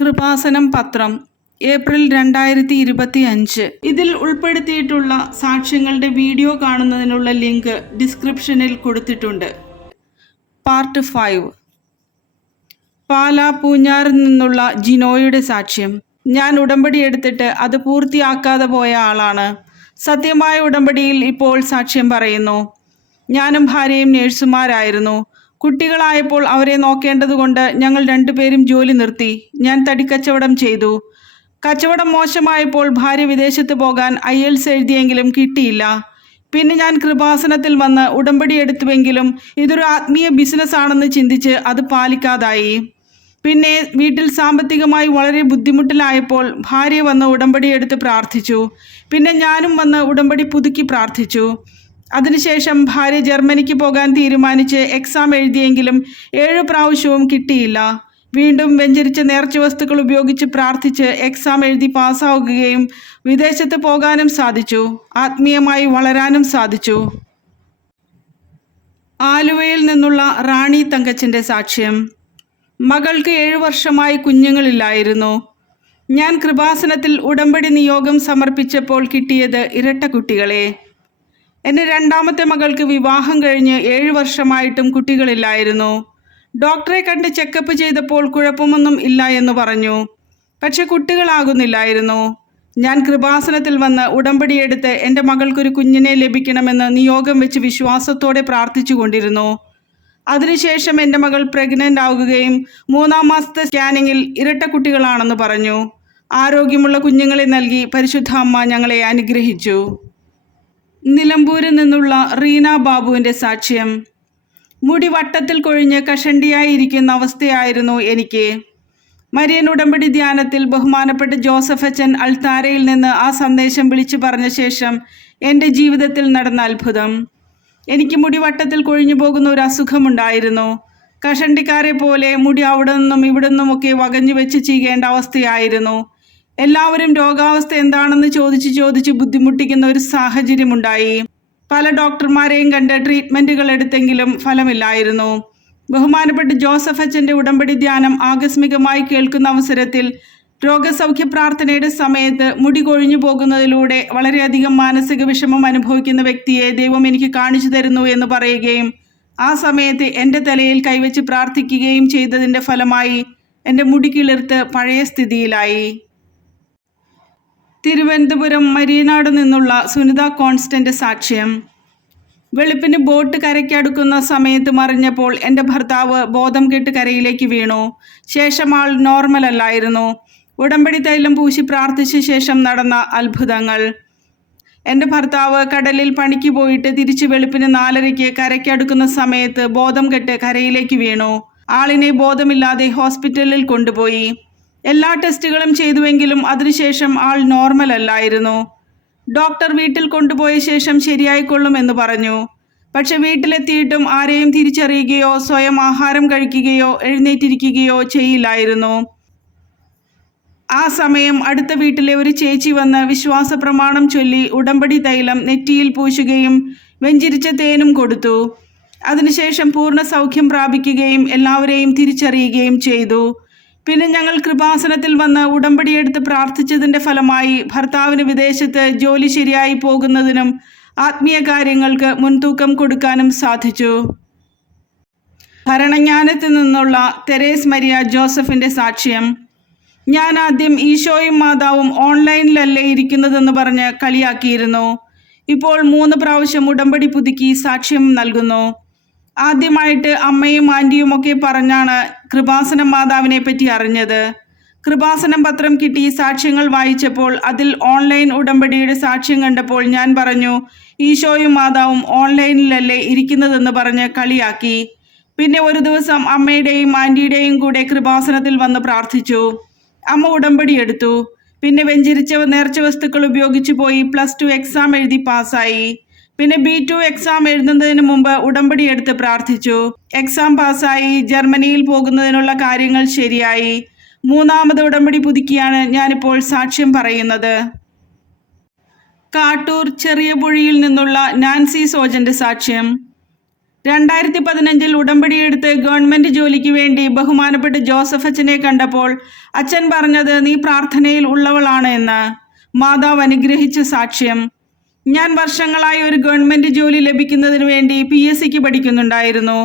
കൃപാസനം പത്രം ഏപ്രിൽ 2025. ഇതിൽ ഉൾപ്പെടുത്തിയിട്ടുള്ള സാക്ഷ്യങ്ങളുടെ വീഡിയോ കാണുന്നതിനുള്ള ലിങ്ക് ഡിസ്ക്രിപ്ഷനിൽ കൊടുത്തിട്ടുണ്ട്. പാർട്ട് 5. പാലാ പൂഞ്ഞാറിൽ നിന്നുള്ള ജിനോയുടെ സാക്ഷ്യം. ഞാൻ ഉടമ്പടി എടുത്തിട്ട് അത് പൂർത്തിയാക്കാതെ പോയ ആളാണ്. സത്യമായ ഉടമ്പടിയിൽ ഇപ്പോൾ സാക്ഷ്യം പറയുന്നു. ഞാനും ഭാര്യയും നേഴ്സുമാരായിരുന്നു. കുട്ടികളായപ്പോൾ അവരെ നോക്കേണ്ടതുകൊണ്ട് ഞങ്ങൾ രണ്ടുപേരും ജോലി നിർത്തി. ഞാൻ തടിക്കച്ചവടം ചെയ്തു. കച്ചവടം മോശമായപ്പോൾ ഭാര്യ വിദേശത്ത് പോകാൻ IELTS എഴുതിയെങ്കിലും കിട്ടിയില്ല. പിന്നെ ഞാൻ കൃപാസനത്തിൽ വന്ന് ഉടമ്പടി എടുത്തുവെങ്കിലും ഇതൊരു ആത്മീയ ബിസിനസ് ആണെന്ന് ചിന്തിച്ച് അത് പാലിക്കാതായി. പിന്നെ വീട്ടിൽ സാമ്പത്തികമായി വളരെ ബുദ്ധിമുട്ടിലായപ്പോൾ ഭാര്യ വന്ന് ഉടമ്പടി എടുത്ത് പ്രാർത്ഥിച്ചു. പിന്നെ ഞാനും വന്ന് ഉടമ്പടി പുതുക്കി പ്രാർത്ഥിച്ചു. അതിനുശേഷം ഭാര്യ ജർമ്മനിക്ക് പോകാൻ തീരുമാനിച്ച് എക്സാം എഴുതിയെങ്കിലും 7 പ്രാവശ്യവും കിട്ടിയില്ല. വീണ്ടും വെഞ്ചരിച്ച നേർച്ച വസ്തുക്കൾ ഉപയോഗിച്ച് പ്രാർത്ഥിച്ച് എക്സാം എഴുതി പാസ്സാവുകയും വിദേശത്ത് പോകാനും സാധിച്ചു. ആത്മീയമായി വളരാനും സാധിച്ചു. ആലുവയിൽ നിന്നുള്ള റാണി തങ്കച്ചൻ്റെ സാക്ഷ്യം. മകൾക്ക് 7 വർഷമായി കുഞ്ഞുങ്ങളില്ലായിരുന്നു. ഞാൻ കൃപാസനത്തിൽ ഉടമ്പടി നിയോഗം സമർപ്പിച്ചപ്പോൾ കിട്ടിയത് ഇരട്ട കുട്ടികളെ. എൻ്റെ രണ്ടാമത്തെ മകൾക്ക് വിവാഹം കഴിഞ്ഞ് 7 വർഷമായിട്ടും കുട്ടികളില്ലായിരുന്നു. ഡോക്ടറെ കണ്ട് ചെക്കപ്പ് ചെയ്തപ്പോൾ കുഴപ്പമൊന്നും ഇല്ല എന്ന് പറഞ്ഞു. പക്ഷെ കുട്ടികളാകുന്നില്ലായിരുന്നു. ഞാൻ കൃപാസനത്തിൽ വന്ന് ഉടമ്പടിയെടുത്ത് എൻ്റെ മകൾക്കൊരു കുഞ്ഞിനെ ലഭിക്കണമെന്ന് നിയോഗം വെച്ച് വിശ്വാസത്തോടെ പ്രാർത്ഥിച്ചു കൊണ്ടിരുന്നു. അതിനുശേഷം എൻ്റെ മകൾ പ്രഗ്നൻ്റ് ആവുകയും 3-ാം മാസത്തെ സ്കാനിങ്ങിൽ ഇരട്ട കുട്ടികളാണെന്ന് പറഞ്ഞു. ആരോഗ്യമുള്ള കുഞ്ഞുങ്ങളെ നൽകി പരിശുദ്ധ അമ്മ ഞങ്ങളെ അനുഗ്രഹിച്ചു. നിലമ്പൂരിൽ നിന്നുള്ള റീന ബാബുവിൻ്റെ സാക്ഷ്യം. മുടി വട്ടത്തിൽ കൊഴിഞ്ഞ് കഷണ്ടിയായിരിക്കുന്ന അവസ്ഥയായിരുന്നു എനിക്ക്. മരിയൻ ഉടമ്പടി ധ്യാനത്തിൽ ബഹുമാനപ്പെട്ട ജോസഫ് അച്ഛൻ അൾത്താരയിൽ നിന്ന് ആ സന്ദേശം വിളിച്ചു പറഞ്ഞ ശേഷം എൻ്റെ ജീവിതത്തിൽ നടന്ന അത്ഭുതം. എനിക്ക് മുടി വട്ടത്തിൽ കൊഴിഞ്ഞു പോകുന്ന ഒരു അസുഖമുണ്ടായിരുന്നു. കഷണ്ടിക്കാരെ പോലെ മുടി അവിടെ നിന്നും ഇവിടെ നിന്നുമൊക്കെ വകഞ്ഞു വെച്ച് ചെയ്യേണ്ട അവസ്ഥയായിരുന്നു. എല്ലാവരും രോഗാവസ്ഥ എന്താണെന്ന് ചോദിച്ച് ബുദ്ധിമുട്ടിക്കുന്ന ഒരു സാഹചര്യമുണ്ടായി. പല ഡോക്ടർമാരെയും കണ്ട് ട്രീറ്റ്മെൻറ്റുകൾ എടുത്തെങ്കിലും ഫലമില്ലായിരുന്നു. ബഹുമാനപ്പെട്ട ജോസഫ് അച്ഛൻ്റെ ഉടമ്പടി ധ്യാനം ആകസ്മികമായി കേൾക്കുന്ന അവസരത്തിൽ രോഗസൗഖ്യ പ്രാർത്ഥനയുടെ സമയത്ത് മുടി കൊഴിഞ്ഞു പോകുന്നതിലൂടെ വളരെയധികം മാനസിക വിഷമം അനുഭവിക്കുന്ന വ്യക്തിയെ ദൈവം എനിക്ക് കാണിച്ചു തരുന്നു എന്ന് പറയുകയും ആ സമയത്ത് എൻ്റെ തലയിൽ കൈവച്ച് പ്രാർത്ഥിക്കുകയും ചെയ്തതിൻ്റെ ഫലമായി എൻ്റെ മുടി കിളിർത്ത് പഴയ സ്ഥിതിയിലായി. തിരുവനന്തപുരം മരിയനാട് നിന്നുള്ള സുനിത കോൺസ്റ്റൻ്റ് സാക്ഷ്യം. വെളുപ്പിന് ബോട്ട് കരയ്ക്കടുക്കുന്ന സമയത്ത് മറിഞ്ഞപ്പോൾ എൻ്റെ ഭർത്താവ് ബോധം കെട്ട് കരയിലേക്ക് വീണു. ശേഷം ആൾ നോർമൽ അല്ലായിരുന്നു. ഉടമ്പടി തൈലം പൂശി പ്രാർത്ഥിച്ച ശേഷം നടന്ന അത്ഭുതങ്ങൾ. എൻ്റെ ഭർത്താവ് കടലിൽ പണിക്ക് പോയിട്ട് തിരിച്ച് വെളുപ്പിന് 4:30 കരയ്ക്കടുക്കുന്ന സമയത്ത് ബോധം കെട്ട് കരയിലേക്ക് വീണു. ആളിനെ ബോധമില്ലാതെ ഹോസ്പിറ്റലിൽ കൊണ്ടുപോയി. എല്ലാ ടെസ്റ്റുകളും ചെയ്തുവെങ്കിലും അതിനുശേഷം ആൾ നോർമൽ അല്ലായിരുന്നു. ഡോക്ടർ വീട്ടിൽ കൊണ്ടുപോയ ശേഷം ശരിയായിക്കൊള്ളുമെന്ന് പറഞ്ഞു. പക്ഷെ വീട്ടിലെത്തിയിട്ടും ആരെയും തിരിച്ചറിയുകയോ സ്വയം ആഹാരം കഴിക്കുകയോ എഴുന്നേറ്റിരിക്കുകയോ ചെയ്യില്ലായിരുന്നു. ആ സമയം അടുത്ത വീട്ടിലെ ഒരു ചേച്ചി വന്ന് വിശ്വാസ പ്രമാണം ചൊല്ലി ഉടമ്പടി തൈലം നെറ്റിയിൽ പൂശുകയും വെഞ്ചിരിച്ച തേനും കൊടുത്തു. അതിനുശേഷം പൂർണ്ണ സൗഖ്യം പ്രാപിക്കുകയും എല്ലാവരെയും തിരിച്ചറിയുകയും ചെയ്തു. പിന്നെ ഞങ്ങൾ കൃപാസനത്തിൽ വന്ന് ഉടമ്പടിയെടുത്ത് പ്രാർത്ഥിച്ചതിൻ്റെ ഫലമായി ഭർത്താവിന് വിദേശത്ത് ജോലി ശരിയായി പോകുന്നതിനും ആത്മീയ കാര്യങ്ങൾക്ക് മുൻതൂക്കം കൊടുക്കാനും സാധിച്ചു. ഭരണങ്ങാനത്ത് നിന്നുള്ള തെരേസ് മരിയ ജോസഫിൻ്റെ സാക്ഷ്യം. ഞാൻ ആദ്യം ഈശോയും മാതാവും ഓൺലൈനിലല്ലേ ഇരിക്കുന്നതെന്ന് പറഞ്ഞ് കളിയാക്കിയിരുന്നു. ഇപ്പോൾ 3 പ്രാവശ്യം ഉടമ്പടി പുതുക്കി സാക്ഷ്യം നൽകുന്നു. ആദ്യമായിട്ട് അമ്മയും ആൻറ്റിയും ഒക്കെ പറഞ്ഞാണ് കൃപാസനം മാതാവിനെ പറ്റി അറിഞ്ഞത്. കൃപാസനം പത്രം കിട്ടി സാക്ഷ്യങ്ങൾ വായിച്ചപ്പോൾ അതിൽ ഓൺലൈൻ ഉടമ്പടിയുടെ സാക്ഷ്യം കണ്ടപ്പോൾ ഞാൻ പറഞ്ഞു, ഈശോയും മാതാവും ഓൺലൈനിലല്ലേ ഇരിക്കുന്നതെന്ന് പറഞ്ഞ് കളിയാക്കി. പിന്നെ ഒരു ദിവസം അമ്മയുടെയും ആൻറ്റിയുടെയും കൂടെ കൃപാസനത്തിൽ വന്ന് പ്രാർത്ഥിച്ചു. അമ്മ ഉടമ്പടി എടുത്തു. പിന്നെ വെഞ്ചരിച്ച നേർച്ച വസ്തുക്കൾ ഉപയോഗിച്ച് പോയി +2 എക്സാം എഴുതി പാസ്സായി. പിന്നെ B2 എക്സാം എഴുതുന്നതിന് മുമ്പ് ഉടമ്പടി എടുത്ത് പ്രാർത്ഥിച്ചു. എക്സാം പാസ്സായി. ജർമ്മനിയിൽ പോകുന്നതിനുള്ള കാര്യങ്ങൾ ശരിയായി. 3ാമത് ഉടമ്പടി പുതുക്കിയാണ് ഞാനിപ്പോൾ സാക്ഷ്യം പറയുന്നത്. കാട്ടൂർ ചെറിയ പുഴിയിൽ നിന്നുള്ള നാൻസി സോജൻ്റെ സാക്ഷ്യം. 2015 ഉടമ്പടിയെടുത്ത് ഗവൺമെന്റ് ജോലിക്ക് വേണ്ടി ബഹുമാനപ്പെട്ട ജോസഫ് അച്ഛനെ കണ്ടപ്പോൾ അച്ഛൻ പറഞ്ഞത് നീ പ്രാർത്ഥനയിൽ ഉള്ളവളാണ് എന്ന്. മാതാവ് അനുഗ്രഹിച്ച സാക്ഷ്യം. ഞാൻ വർഷങ്ങളായി ഒരു ഗവൺമെന്റ് ജോലി ലഭിക്കുന്നതിന് വേണ്ടി PSCക്ക് പഠിക്കുന്നുണ്ടായിരുന്നു.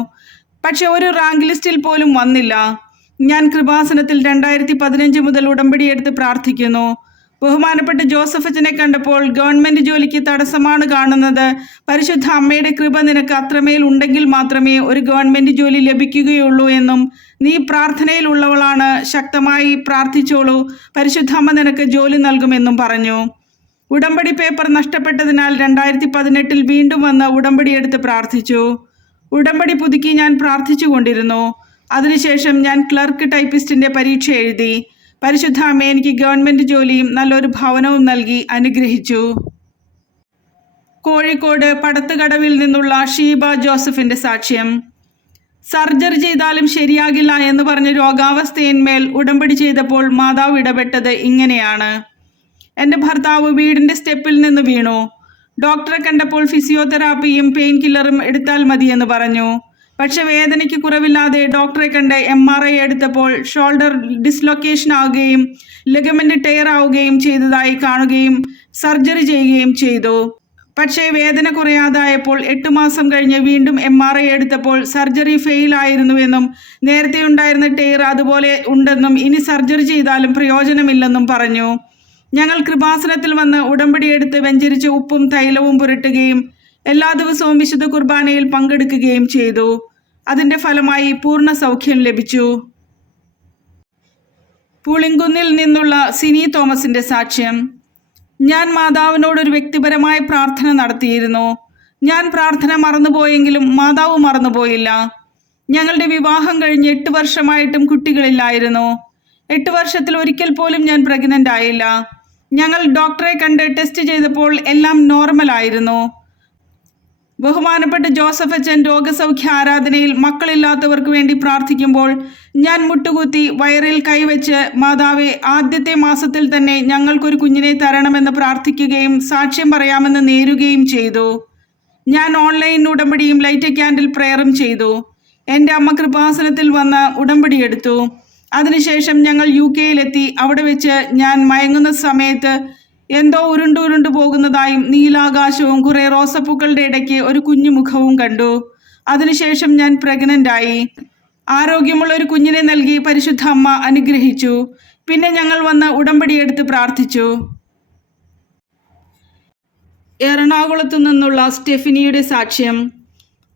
പക്ഷെ ഒരു റാങ്ക് ലിസ്റ്റിൽ പോലും വന്നില്ല. ഞാൻ കൃപാസനത്തിൽ 2015 മുതൽ ഉടമ്പടിയെടുത്ത് പ്രാർത്ഥിക്കുന്നു. ബഹുമാനപ്പെട്ട ജോസഫ് അച്ഛനെ കണ്ടപ്പോൾ ഗവൺമെന്റ് ജോലിക്ക് തടസ്സമാണ് കാണുന്നത്. പരിശുദ്ധ അമ്മയുടെ കൃപ നിനക്ക് അത്രമേൽ ഉണ്ടെങ്കിൽ മാത്രമേ ഒരു ഗവൺമെന്റ് ജോലി ലഭിക്കുകയുള്ളൂ എന്നും നീ പ്രാർത്ഥനയിൽ ഉള്ളവളാണ്, ശക്തമായി പ്രാർത്ഥിച്ചോളൂ, പരിശുദ്ധ അമ്മ നിനക്ക് ജോലി നൽകുമെന്നും പറഞ്ഞു. ഉടമ്പടി പേപ്പർ നഷ്ടപ്പെട്ടതിനാൽ 2018 വീണ്ടും വന്ന് ഉടമ്പടിയെടുത്ത് പ്രാർത്ഥിച്ചു. ഉടമ്പടി പുതുക്കി ഞാൻ പ്രാർത്ഥിച്ചു കൊണ്ടിരുന്നു. അതിനുശേഷം ഞാൻ ക്ലർക്ക് ടൈപ്പിസ്റ്റിന്റെ പരീക്ഷ എഴുതി. പരിശുദ്ധ അമ്മ എനിക്ക് ഗവൺമെന്റ് ജോലിയും നല്ലൊരു ഭവനവും നൽകി അനുഗ്രഹിച്ചു. കോഴിക്കോട് പടത്തുകടവിൽ നിന്നുള്ള ഷീബ ജോസഫിന്റെ സാക്ഷ്യം. സർജറി ചെയ്താലും ശരിയാകില്ല എന്ന് പറഞ്ഞ രോഗാവസ്ഥയിന്മേൽ ഉടമ്പടി ചെയ്തപ്പോൾ മാതാവ് ഇടപെട്ടത് ഇങ്ങനെയാണ്. എൻ്റെ ഭർത്താവ് വീടിൻ്റെ സ്റ്റെപ്പിൽ നിന്ന് വീണു. ഡോക്ടറെ കണ്ടപ്പോൾ ഫിസിയോതെറാപ്പിയും പെയിൻ കില്ലറും എടുത്താൽ മതിയെന്ന് പറഞ്ഞു. പക്ഷെ വേദനയ്ക്ക് കുറവില്ലാതെ ഡോക്ടറെ കണ്ട് MRI എടുത്തപ്പോൾ ഷോൾഡർ ഡിസ്ലൊക്കേഷൻ ആവുകയും ലിഗമെന്റ് ടയർ ആവുകയും ചെയ്തതായി കാണുകയും സർജറി ചെയ്യുകയും ചെയ്തു. പക്ഷേ വേദന കുറയാതായപ്പോൾ 8 മാസം കഴിഞ്ഞ് വീണ്ടും MRI എടുത്തപ്പോൾ സർജറി ഫെയിൽ ആയിരുന്നുവെന്നും നേരത്തെ ഉണ്ടായിരുന്ന ടയർ അതുപോലെ ഉണ്ടെന്നും ഇനി സർജറി ചെയ്താലും പ്രയോജനമില്ലെന്നും പറഞ്ഞു. ഞങ്ങൾ കൃപാസനത്തിൽ വന്ന് ഉടമ്പടിയെടുത്ത് വെഞ്ചരിച്ച ഉപ്പും തൈലവും പുരട്ടുകയും എല്ലാ ദിവസവും വിശുദ്ധ കുർബാനയിൽ പങ്കെടുക്കുകയും ചെയ്തു. അതിൻ്റെ ഫലമായി പൂർണ്ണ സൗഖ്യം ലഭിച്ചു. പുളിങ്കുന്നിൽ നിന്നുള്ള സിനി തോമസിന്റെ സാക്ഷ്യം. ഞാൻ മാതാവിനോടൊരു വ്യക്തിപരമായ പ്രാർത്ഥന നടത്തിയിരുന്നു. ഞാൻ പ്രാർത്ഥന മറന്നുപോയെങ്കിലും മാതാവ് മറന്നുപോയില്ല. ഞങ്ങളുടെ വിവാഹം കഴിഞ്ഞ് 8 വർഷമായിട്ടും കുട്ടികളില്ലായിരുന്നു. 8 വർഷത്തിൽ ഒരിക്കൽ പോലും ഞാൻ പ്രഗ്നന്റ് ആയില്ല. ഞങ്ങൾ ഡോക്ടറെ കണ്ട് ടെസ്റ്റ് ചെയ്തപ്പോൾ എല്ലാം നോർമലായിരുന്നു. ബഹുമാനപ്പെട്ട ജോസഫ് അച്ഛൻ രോഗസൗഖ്യ ആരാധനയിൽ മക്കളില്ലാത്തവർക്ക് വേണ്ടി പ്രാർത്ഥിക്കുമ്പോൾ ഞാൻ മുട്ടുകുത്തി വയറിൽ കൈവച്ച് മാതാവേ, ആദ്യത്തെ മാസത്തിൽ തന്നെ ഞങ്ങൾക്കൊരു കുഞ്ഞിനെ തരണമെന്ന് പ്രാർത്ഥിക്കുകയും സാക്ഷ്യം പറയാമെന്ന് നേരുകയും ചെയ്തു. ഞാൻ ഓൺലൈൻ ഉടമ്പടിയും ലൈറ്റ് ക്യാൻഡിൽ പ്രയറും ചെയ്തു. എൻ്റെ അമ്മ കൃപാസനത്തിൽ വന്ന് ഉടമ്പടിയെടുത്തു. അതിനുശേഷം ഞങ്ങൾ UK-യിലെത്തി. അവിടെ വെച്ച് ഞാൻ മയങ്ങുന്ന സമയത്ത് എന്തോ ഉരുണ്ടു പോകുന്നതായും നീലാകാശവും കുറെ റോസപ്പൂക്കളുടെ ഇടയ്ക്ക് ഒരു കുഞ്ഞു മുഖവും കണ്ടു. അതിനുശേഷം ഞാൻ പ്രഗ്നന്റ് ആയി. ആരോഗ്യമുള്ള ഒരു കുഞ്ഞിനെ നൽകി പരിശുദ്ധ അമ്മ അനുഗ്രഹിച്ചു. പിന്നെ ഞങ്ങൾ വന്ന് ഉടമ്പടിയെടുത്ത് പ്രാർത്ഥിച്ചു. എറണാകുളത്തു നിന്നുള്ള സ്റ്റെഫിനിയുടെ സാക്ഷ്യം.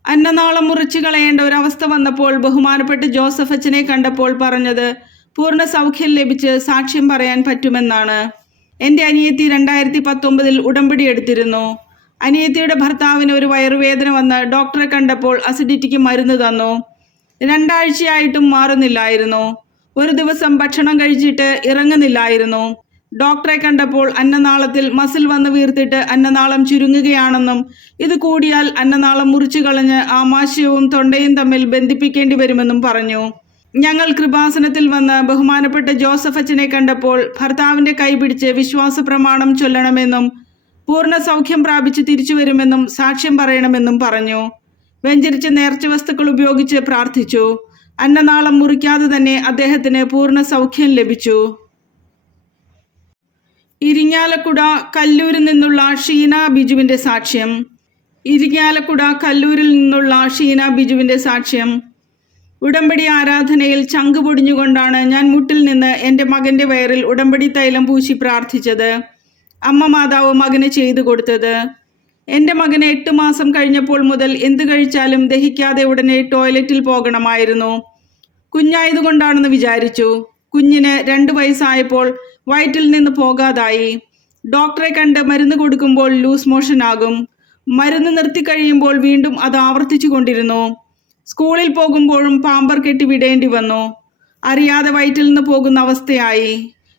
അന്നനാളം മുറിച്ചു കളയേണ്ട ഒരവസ്ഥ വന്നപ്പോൾ ബഹുമാനപ്പെട്ട ജോസഫ് അച്ഛനെ കണ്ടപ്പോൾ പറഞ്ഞത് പൂർണ്ണ സൗഖ്യം ലഭിച്ച് സാക്ഷ്യം പറയാൻ പറ്റുമെന്നാണ്. എൻ്റെ അനിയത്തി 2019 ഉടമ്പടി എടുത്തിരുന്നു. അനിയത്തിയുടെ ഭർത്താവിന് ഒരു വയറുവേദന വന്ന് ഡോക്ടറെ കണ്ടപ്പോൾ അസിഡിറ്റിക്ക് മരുന്ന് തന്നു. 2 ആഴ്ചയായിട്ടും മാറുന്നില്ലായിരുന്നു. ഒരു ദിവസം ഭക്ഷണം കഴിച്ചിട്ട് ഇറങ്ങുന്നില്ലായിരുന്നു. ഡോക്ടറെ കണ്ടപ്പോൾ അന്നനാളത്തിൽ മസിൽ വന്ന് വീർത്തിട്ട് അന്നനാളം ചുരുങ്ങുകയാണെന്നും ഇത് കൂടിയാൽ അന്നനാളം മുറിച്ചു കളഞ്ഞ് ആമാശയവും തൊണ്ടയും തമ്മിൽ ബന്ധിപ്പിക്കേണ്ടി വരുമെന്നും പറഞ്ഞു. ഞങ്ങൾ കൃപാസനത്തിൽ വന്ന് ബഹുമാനപ്പെട്ട ജോസഫ് അച്ഛനെ കണ്ടപ്പോൾ ഭർത്താവിൻ്റെ കൈ പിടിച്ച് വിശ്വാസ പ്രമാണം ചൊല്ലണമെന്നും പൂർണ്ണ സൗഖ്യം പ്രാപിച്ച് തിരിച്ചു വരുമെന്നും സാക്ഷ്യം പറയണമെന്നും പറഞ്ഞു. വെഞ്ചരിച്ച നേർച്ച വസ്തുക്കൾ ഉപയോഗിച്ച് പ്രാർത്ഥിച്ചു. അന്നനാളം മുറിക്കാതെ തന്നെ അദ്ദേഹത്തിന് പൂർണ്ണ സൗഖ്യം ലഭിച്ചു. ഇരിങ്ങാലക്കുട കല്ലൂരിൽ നിന്നുള്ള ഷീന ബിജുവിൻ്റെ സാക്ഷ്യം. ഇരിങ്ങാലക്കുട കല്ലൂരിൽ നിന്നുള്ള ഷീന ബിജുവിൻ്റെ സാക്ഷ്യം. ഉടമ്പടി ആരാധനയിൽ ചങ്ക് പൊടിഞ്ഞുകൊണ്ടാണ് ഞാൻ മുട്ടിൽ നിന്ന് എൻ്റെ മകൻ്റെ വയറിൽ ഉടമ്പടി തൈലം പൂശി പ്രാർത്ഥിച്ചത്. അമ്മ മാതാവ് മകന് ചെയ്തു കൊടുത്തത്. എൻ്റെ മകന് 8 മാസം കഴിഞ്ഞപ്പോൾ മുതൽ എന്ത് കഴിച്ചാലും ദഹിക്കാതെ ഉടനെ ടോയ്ലറ്റിൽ പോകണമായിരുന്നു. കുഞ്ഞായതുകൊണ്ടാണെന്ന് വിചാരിച്ചു. കുഞ്ഞിന് 2 വയസ്സായപ്പോൾ വയറ്റിൽ നിന്ന് പോകാതായി. ഡോക്ടറെ കണ്ട് മരുന്ന് കൊടുക്കുമ്പോൾ ലൂസ് മോഷൻ ആകും. മരുന്ന് നിർത്തി കഴിയുമ്പോൾ വീണ്ടും അത് ആവർത്തിച്ചു കൊണ്ടിരുന്നു. സ്കൂളിൽ പോകുമ്പോഴും പാമ്പർ കെട്ടി വിടേണ്ടി വന്നു. അറിയാതെ വയറ്റിൽ നിന്ന് പോകുന്ന അവസ്ഥയായി.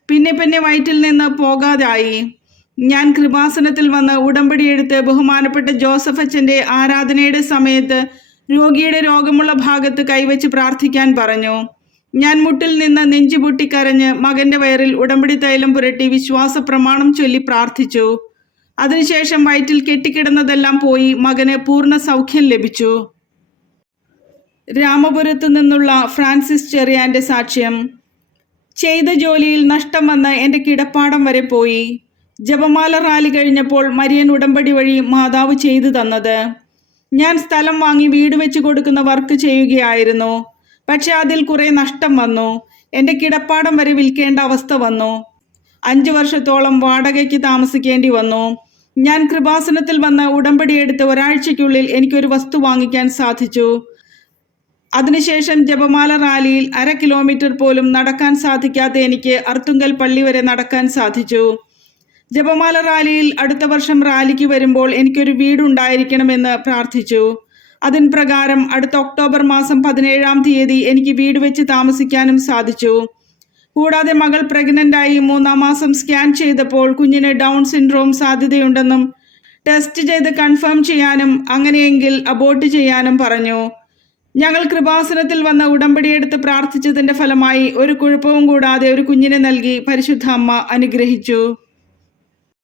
പിന്നെ വയറ്റിൽ നിന്ന് പോകാതായി. ഞാൻ കൃപാസനത്തിൽ വന്ന് ഉടമ്പടിയെടുത്ത് ബഹുമാനപ്പെട്ട ജോസഫ് അച്ഛൻ്റെ ആരാധനയുടെ സമയത്ത് രോഗിയുടെ രോഗമുള്ള ഭാഗത്ത് കൈവച്ച് പ്രാർത്ഥിക്കാൻ പറഞ്ഞു. ഞാൻ മുട്ടിൽ നിന്ന് നെഞ്ചു പൊട്ടിക്കരഞ്ഞ് മകൻ്റെ വയറിൽ ഉടമ്പടി തൈലം പുരട്ടി വിശ്വാസ പ്രമാണം ചൊല്ലി പ്രാർത്ഥിച്ചു. അതിനുശേഷം വയറ്റിൽ കെട്ടിക്കിടന്നതെല്ലാം പോയി മകന് പൂർണ്ണ സൗഖ്യം ലഭിച്ചു. രാമപുരത്തു നിന്നുള്ള ഫ്രാൻസിസ് ചെറിയാൻ്റെ സാക്ഷ്യം. ചെയ്ത ജോലിയിൽ നഷ്ടം വന്ന് എൻ്റെ കിടപ്പാടം വരെ പോയി. ജപമാല റാലി കഴിഞ്ഞപ്പോൾ മരിയൻ ഉടമ്പടി വഴി മാതാവ് ചെയ്തു തന്നത്. ഞാൻ സ്ഥലം വാങ്ങി വീട് വെച്ച് കൊടുക്കുന്ന വർക്ക് ചെയ്യുകയായിരുന്നു. പക്ഷെ അതിൽ കുറെ നഷ്ടം വന്നു. എൻ്റെ കിടപ്പാടം വരെ വിൽക്കേണ്ട അവസ്ഥ വന്നു. 5 വർഷത്തോളം വാടകയ്ക്ക് താമസിക്കേണ്ടി വന്നു. ഞാൻ കൃപാസനത്തിൽ വന്ന് ഉടമ്പടി എടുത്ത് ഒരാഴ്ചയ്ക്കുള്ളിൽ എനിക്കൊരു വസ്തു വാങ്ങിക്കാൻ സാധിച്ചു. അതിനുശേഷം ജപമാല റാലിയിൽ 1/2 കിലോമീറ്റർ പോലും നടക്കാൻ സാധിക്കാത്ത എനിക്ക് അർത്തുങ്കൽ പള്ളി വരെ നടക്കാൻ സാധിച്ചു. ജപമാല റാലിയിൽ അടുത്ത വർഷം റാലിക്ക് വരുമ്പോൾ എനിക്കൊരു വീടുണ്ടായിരിക്കണമെന്ന് പ്രാർത്ഥിച്ചു. അതിൻ പ്രകാരം അടുത്ത ഒക്ടോബർ മാസം 17-ാം തീയതി എനിക്ക് വീട് വെച്ച് താമസിക്കാനും സാധിച്ചു. കൂടാതെ മകൾ പ്രഗ്നൻ്റായി 3-ാം മാസം സ്കാൻ ചെയ്തപ്പോൾ കുഞ്ഞിന് ഡൗൺ സിൻഡ്രോം സാധ്യതയുണ്ടെന്നും ടെസ്റ്റ് ചെയ്ത് കൺഫേം ചെയ്യാനും അങ്ങനെയെങ്കിൽ അബോർട്ട് ചെയ്യാനും പറഞ്ഞു. ഞങ്ങൾ കൃപാസനത്തിൽ വന്ന ഉടമ്പടിയെടുത്ത് പ്രാർത്ഥിച്ചതിൻ്റെ ഫലമായി ഒരു കുഴപ്പവും കൂടാതെ ഒരു കുഞ്ഞിനെ നൽകി പരിശുദ്ധ അമ്മ അനുഗ്രഹിച്ചു.